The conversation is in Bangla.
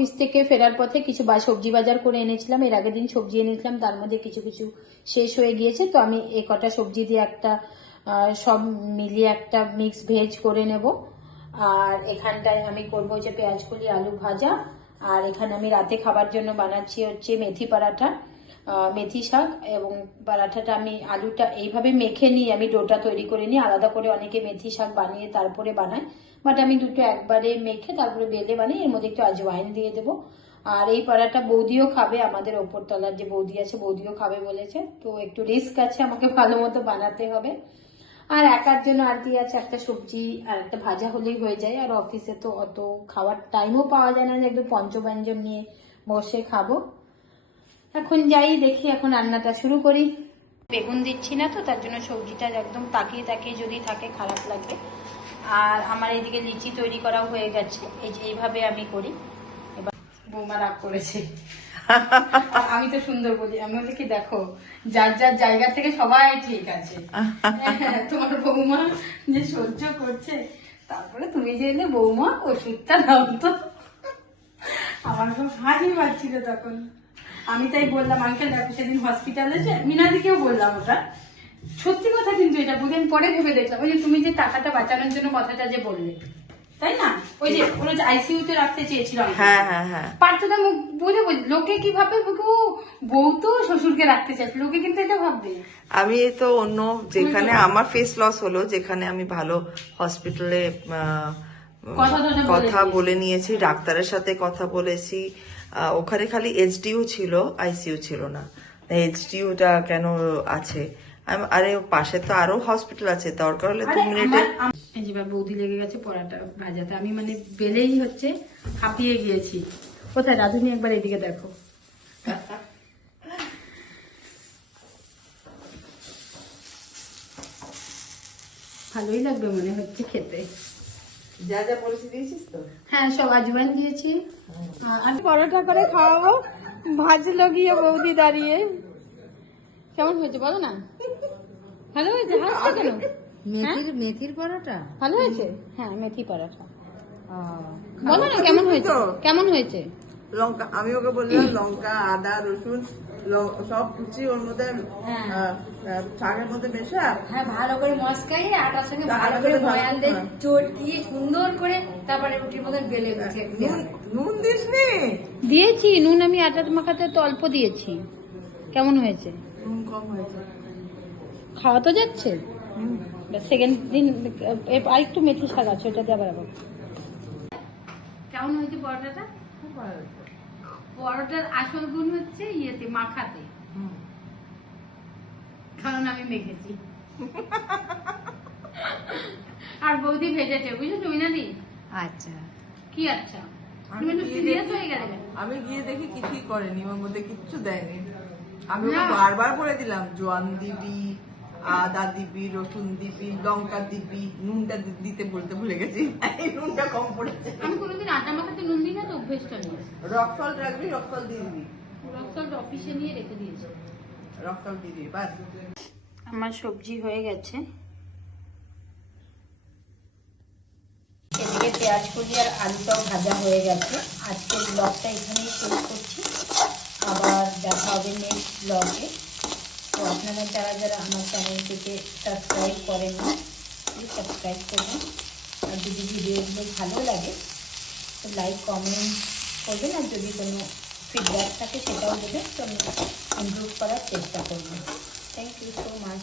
অফিস থেকে ফেরার পথে কিছু সবজি বাজার করে এনেছিলাম, এর আগের দিন সবজি এনেছিলাম, তার মধ্যে কিছু কিছু শেষ হয়ে গিয়েছে। তো আমি এ কটা সবজি দিয়ে একটা সব মিলিয়ে একটা মিক্স ভেজ করে নেব। আর এখানটায় আমি করবো যে পেঁয়াজ কলি আলু ভাজা। আর এখানে আমি রাতে খাবার জন্য বানাচ্ছি হচ্ছে মেথি পরাঠা, মেথি শাক। এবং পরাঠাটা আমি আলুটা এইভাবে মেখে নিই, আমি ডোটা তৈরি করে নিই। আলাদা করে অনেকে মেথি শাক বানিয়ে তারপরে বানায়, বাট আমি দুটো একবারে মেখে তারপরে বেলে বানাই। এর মধ্যে একটু আজওয়াইন দিয়ে দেবো। আর এই পরাটা বৌদিও খাবে, আমাদের ওপরতলার যে বৌদি আছে বৌদিও খাবে বলেছে। তো একটু রিস্ক আছে, আমাকে ভালো মতো বানাতে হবে। আর একার জন্য আর কি আছে, একটা সবজি আর একটা ভাজা হলেই হয়ে যায়। আর অফিসে তো অত খাওয়ার টাইমও পাওয়া যায় না যে একদম পঞ্চব্যঞ্জন নিয়ে বসে খাবো। এখন যাই দেখি, এখন রান্নাটা শুরু করি। বেগুন দিচ্ছি না তো, তার জন্য সবজিটা একদম তাকিয়ে তাকিয়ে যদি থাকে খারাপ লাগবে। আর আমার এদিকে লিচি তৈরি করাও হয়ে গেছে, এই যে এইভাবে আমি করি। এবার বৌমা রাগ করেছে, আমি তো সুন্দর বলি। আমি বলি কি, দেখো যার যার জায়গা থেকে সবাই ঠিক আছে, তোমার বৌমা যে সহ্য করছে, তারপরে তুমি যে এলে বৌমা ওষুধটা দাও তো। আমার খুব হাসি পাচ্ছিল তখন। আমি তাই বললাম, আঙ্কেল দেখো সেদিন হসপিটালে যে মিনাদিকেও বললাম ওটা সত্যি কথা, কিন্তু এটা বুঝেন পরে ভেবে দেখলাম, ওই যে তুমি যে টাকাটা বাঁচানোর জন্য কথাটা যে বললে, তাই না? ওই যে ওরা যে আইসিইউ তে রাখতে চেয়েছিল, পার্থটা মুখ বুঝে লোকে কি ভাববে, বউ তো শ্বশুরকে রাখতে চাইছে, লোকে কিন্তু এটা ভাববে। আমি তো অন্য যেখানে আমার ফেস লস হলো, যেখানে আমি ভালো হসপিটালে কথা বলে নিয়েছি, ডাক্তারের সাথে কথা বলেছি, ওখানে খালি এইচডিইউ ছিল, আইসিইউ ছিল না। এইচডিইউটা কেন আছে? আরে পাশে তো আরো হসপিটাল আছে, দরকার হলে 2 মিনিটে। এই যে বৌদি লেগে গেছে পরাটা ভাজাতে, আমি মানে বেলেই হচ্ছে হাঁপিয়ে গিয়েছি। কোথায় রাধুনি, একবার এদিকে দেখো। ভালোই লাগবে মনে হচ্ছে খেতে। যা যা বলেছি দিয়েছিস তো? হ্যাঁ, সব আজওয়াইন দিয়েছি। আমি পরোটা করে খাওয়াবো, ভাজলো গিয়ে বৌদি দাঁড়িয়ে। কেমন হয়েছে বলো না? ভালো হয়েছে, হাসছো কেন? মেথির পরোটা ভালো হয়েছে? হ্যাঁ, মেথি পরোটা। বলো না কেমন হয়েছে, কেমন হয়েছে? লঙ্কা, আমি ওকে বললাম লঙ্কা আদা রসুন সব কুচি ওর মধ্যে শাকের মধ্যে মেশা, হ্যাঁ ভালো করে মশকাইয়ে আটার সঙ্গে ভালো করে ময়ান দিয়ে চটকিয়ে সুন্দর করে তারপরে রুটির মধ্যে বেলে দিচ্ছে। নুন দিসনি? দিয়েছি নুন, আমি আটা মাখাতে তো অল্প দিয়েছি। কেমন হয়েছে? নুন কম হয়েছে। খাওয়া তো যাচ্ছে। সেকেন্ড দিন আরেকটু মেথি শাক আছে, ওটা দিয়ে আবার কেমন হয়েছে পরোটাটা? পরোটার আসল গুণ হচ্ছে ইয়েতে মাখাতে, কারণ আমি মেখেছি আর বৌদি ভেজেছে, বুঝছো তুমি না দি? আচ্ছা কি আচ্ছা, তুমি তো সিরিয়াস হয়ে গেলে। আমি গিয়ে দেখি কিছুই করেনি, ওর মধ্যে কিচ্ছু দেয়নি। আমি ওকে বারবার বলে দিলাম জোয়ান দিবি, আদা দিবি, রসুন দিবি, লঙ্কা দিবি, নুনটা দিতে বলতে ভুলে গেছি, নুনটা কম পড়েছে। আমি কোনোদিন আটা মাখাতে নুন দিই না, তো অভ্যেসটা নেই। রক সল্ট রাখবি, রক সল্ট দিয়ে দিবি। রক সল্ট অফিসে নিয়ে রেখে দিয়েছি, রক সল্ট দিয়ে দিবি বাস। আমার সবজি হয়ে গেছে, এদিকে পেঁয়াজ কলি আর আলুটাও ভাজা হয়ে গেছে। আজকের ব্লগটা এখানেই শেষ করছি, আবার দেখা হবে নেক্সট ব্লগে। তো আপনারা যারা যারা আমার চ্যানেলটিকে সাবস্ক্রাইব করেননি, প্লিজ সাবস্ক্রাইব করবেন। আর যদি ভিডিওগুলো ভালো লাগে তো লাইক কমেন্ট করবেন, আর যদি কোনো ফিডব্যাক থাকে সেটাও দেবেন, তো আমি ইমপ্রুভ করার চেষ্টা করব। Thank you so much.